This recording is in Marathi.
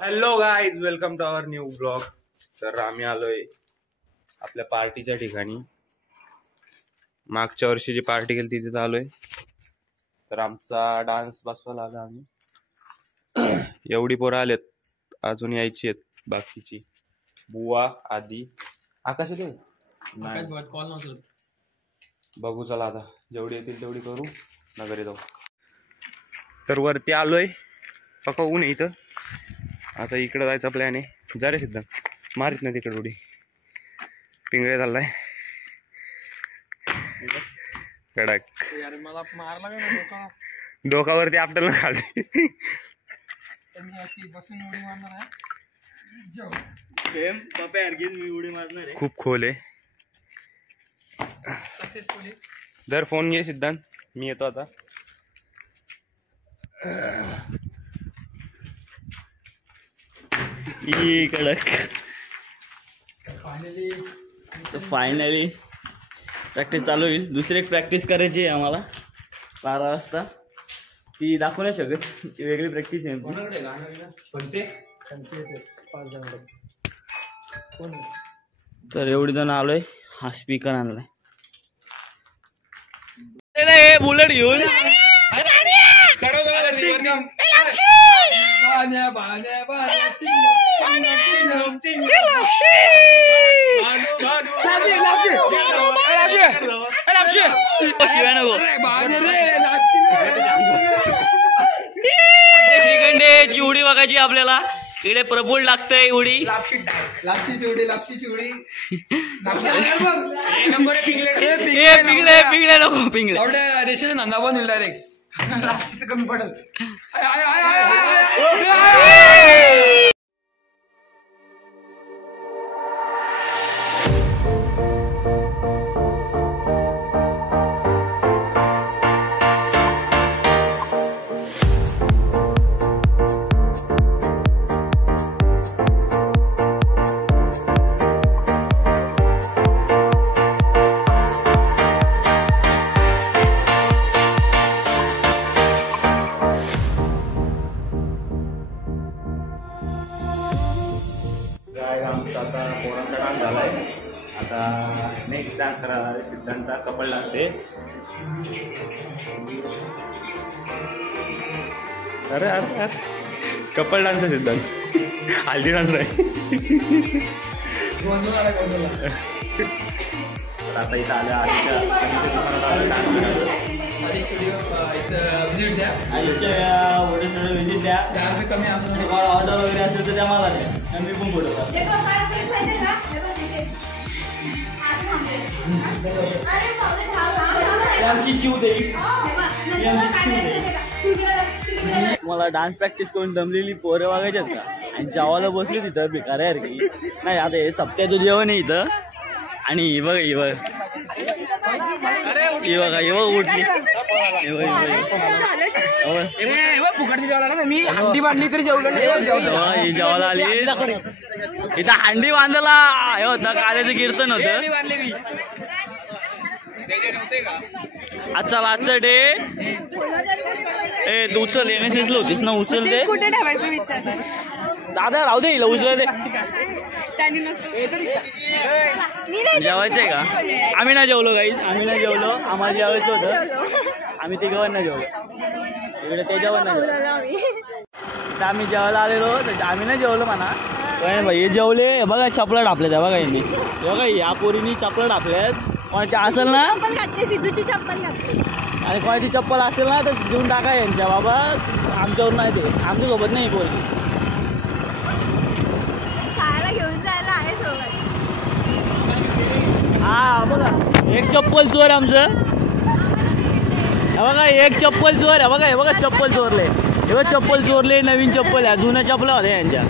Hello guys, welcome to our new blog. तर आम्ही आलोय आपल्या पार्टीच्या ठिकाणी. मागच्या वर्षी जी पार्टी केली तिथे आलोय. तर आमचा डान्स बसवायला आला आम्ही. एवढी पोरं आलेत, अजून यायची आहेत बाकीची. बुवा आधी आकाश येतो नाही, बघू चला आता जेवढी येतील तेवढी करू, नगरी जाऊ. तर वरती आलोय, पका ऊन आहे इथं. आता इकडे जायचा प्लॅन आहे. जा रे सिद्धांत, मारित नाही तिकडे उडी. पिंगळे चाललाय कडक. मला मारला डोकावरती आपल्याला खाली बसून उडी मारणार आहे. उडी मारणार आहे. खूप खोल आहे. सक्सेसफुली जर फोन घे सिद्धांत, मी येतो आता. कडक. फायनली प्रॅक्टिस चालू होईल. दुसरी एक प्रॅक्टिस करायची आहे आम्हाला 12 वाजता. ती दाखवू नाही शकत, ती वेगळी प्रॅक्टिस आहे. तर एवढी जण आलोय. हा स्पीकर आणलाय, बुलेट घेऊन. श्रीखंडेची उडी बघायची आपल्याला. तिकडे प्रफुल्ल लागतंय उडी. पिंगळे नको, पिंगळे देशाचा धंदा पण होईल डायरेक्ट. लापशीचं कमी पडत. आता पोरांचा डान्स झालाय. आता नेक्स्ट डान्स करायला आहे सिद्धांतचा कपल डान्स आहे. अरे अरे अरे कपल डान्स आहे सिद्धांत, हल्दी डान्स नाही. आता इथं आल्या व्हिजिट द्या. व्हिजिट द्या. ऑर्डर वगैरे असेल तर त्या मला द्या, मी पण बोलतो. आमची चिव देईल. मला डान्स प्रॅक्टिस करून जमलेली पोरं बघायच्यात का? आणि जेवायला बसली तिथं बेकार आहे की नाही. आता हे सप्त्याचं जेवण आहे इथं. आणि ही बघ ही बघ ही बघा ही बघ उठली. फुकटची जेवायला ना, मी हंडी बांधली तरी जेवलं. ही जेवायला आली. इथं हंडी बांधायला हे होतं, काल्याचं कीर्तन होतं. चला आजचा डे. ए तू उचल, NSS ला होतीस ना, उचल दे. कुठे ठेवायचं विचार दादा राहू दे, उचल दे. जेवायचंय का? आम्ही नाही जेवलो गाईज, आम्ही नाही जेवलो. आम्हाला जेवायचं होतं, आम्ही तिघांवर नाही जेवलो. इकडे त्याच्यावर नाही जेवलो. आम्ही जेवायला आलेलो तर आम्ही नाही जेवलो म्हणा. पण भाई जेवले. बघा चपला टाकल्यात, बघा यांनी. बघा या पोरीनी चपला टाकल्यात. कोणाची असेल ना, सिद्धूची चप्पल घातली. आणि कोणाची चप्पल असेल ना तर देऊन टाका यांच्या. बाबा आमच्यावर नाही, ते आमच्यासोबत नाही पोरगी. खायला घेऊन जायला आहे सोबत. हा बघा एक चप्पल चोर आमचं. बघा एक चप्पल चोर आहे. बघा हे बघा चप्पल चोरले. हे बघा चप्पल चोरले. नवीन चप्पल आहे, जुन्या चप्पल होत्या यांच्या.